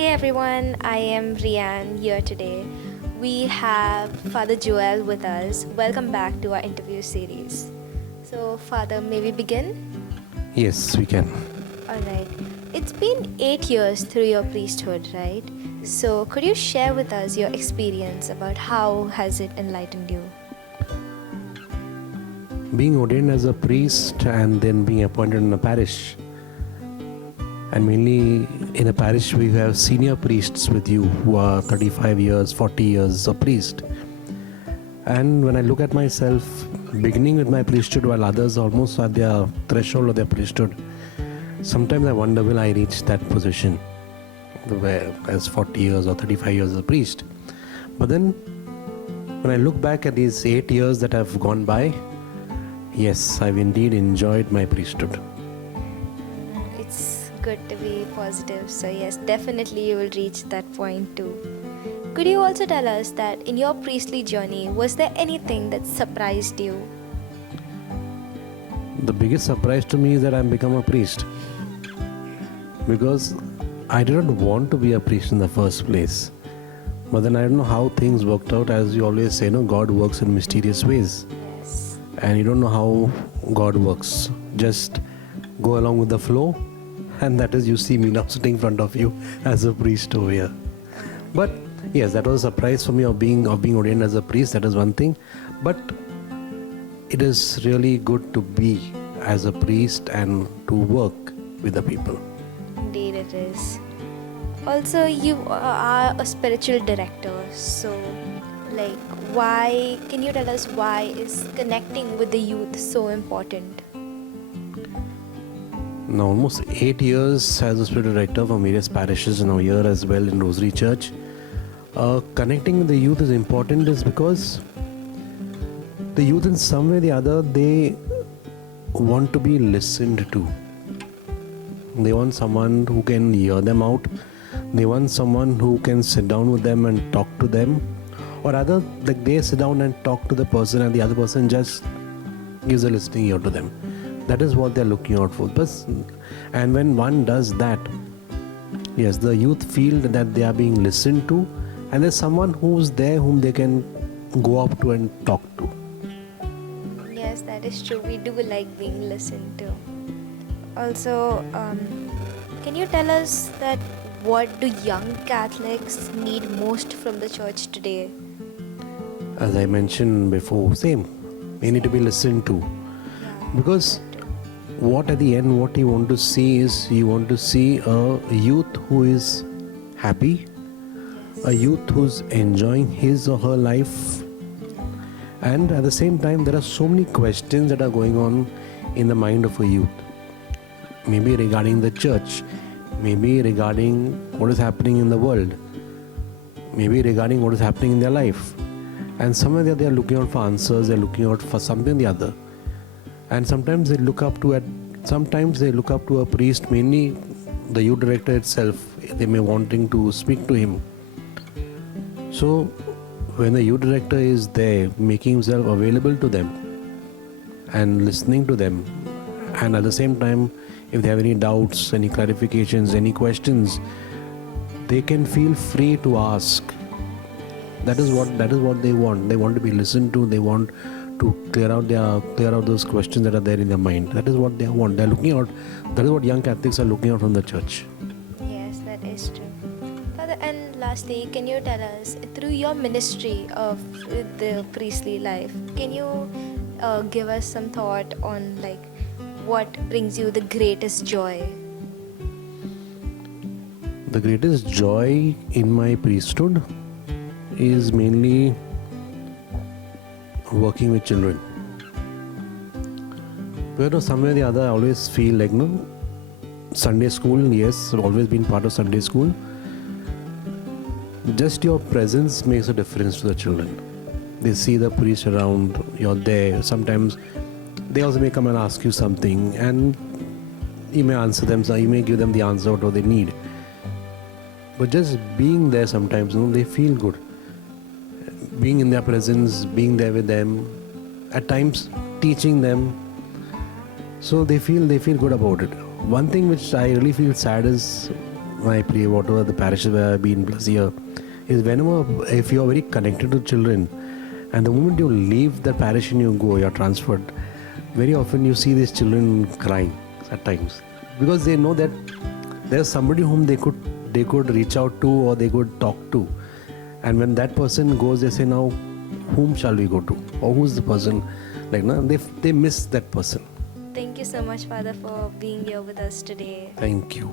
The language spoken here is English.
Hey everyone, I am Rian here today. We have Father Joel with us. Welcome back to our interview series. So, Father, may we begin? Yes, we can. Alright. It's been 8 years through your priesthood, right? So, could you share with us your experience about how has it enlightened you? Being ordained as a priest and then being appointed in a parish, and mainly in a parish we have senior priests with you who are 35 years, 40 years a priest. And when I look at myself, beginning with my priesthood while others almost at their threshold of their priesthood, sometimes I wonder, will I reach that position where as 40 years or 35 years as a priest? But then when I look back at these 8 years that have gone by, yes, I've indeed enjoyed my priesthood. It's good to be positive. So, yes, definitely you will reach that point too. Could you also tell us that in your priestly journey, was there anything that surprised you? The biggest surprise to me is that I've become a priest, because I didn't want to be a priest in the first place. But then I don't know how things worked out. As you always say, God works in mysterious ways. Yes. And you don't know how God works. Just go along with the flow, and that is, you see me now sitting in front of you as a priest over here. But yes, that was a surprise for me of being ordained as a priest. That is one thing. But it is really good to be as a priest and to work with the people. Indeed, it is. Also, you are a spiritual director. So, why can you tell us why is connecting with the youth so important? Now, almost 8 years as a spiritual director for various parishes, and a year as well in Rosary Church. Connecting with the youth is important is because the youth in some way or the other, they want to be listened to. They want someone who can hear them out. They want someone who can sit down with them and talk to them. Or rather, like they sit down and talk to the person and the other person just gives a listening ear to them. That is what they're looking out for. And when one does that, yes, the youth feel that they are being listened to, and there's someone who's there whom they can go up to and talk to. Yes, that is true. We do like being listened to. Also, can you tell us that what do young Catholics need most from the church today? As I mentioned before, same. They need to be listened to. Because what at the end, what you want to see is, you want to see a youth who is happy, a youth who's enjoying his or her life. And at the same time, there are so many questions that are going on in the mind of a youth. Maybe regarding the church, maybe regarding what is happening in the world, maybe regarding what is happening in their life. And somewhere they are looking out for answers, they're looking out for something or the other. And sometimes they look up to a priest, mainly the youth director itself. They may wanting to speak to him. So when the youth director is there, making himself available to them and listening to them, and at the same time, if they have any doubts, any clarifications, any questions, they can feel free to ask. That is what they want. They want to be listened to. They want to clear out those questions that are there in their mind. That is what they want. They're looking out. That is what young Catholics are looking out from the church. Yes, that is true. Father, and lastly, can you tell us, through your ministry of the priestly life, can you give us some thought on what brings you the greatest joy? The greatest joy in my priesthood is mainly working with children. Because somewhere or the other, I always feel like, Sunday school, yes, I've always been part of Sunday school. Just your presence makes a difference to the children. They see the priest around, you're there. Sometimes they also may come and ask you something, and you may answer them, so you may give them the answer what they need. But just being there sometimes, they feel good. Being in their presence, being there with them, at times teaching them, so they feel good about it. One thing which I really feel sad is I pray, whatever the parishes where I've been plus here, is whenever, if you are very connected to children, and the moment you leave the parish and you go, you're transferred, very often you see these children crying at times, because they know that there's somebody whom they could reach out to, or they could talk to. And when that person goes, they say, now whom shall we go to, or who's the person, like, no, they miss that person. Thank you so much, Father, for being here with us today. Thank you.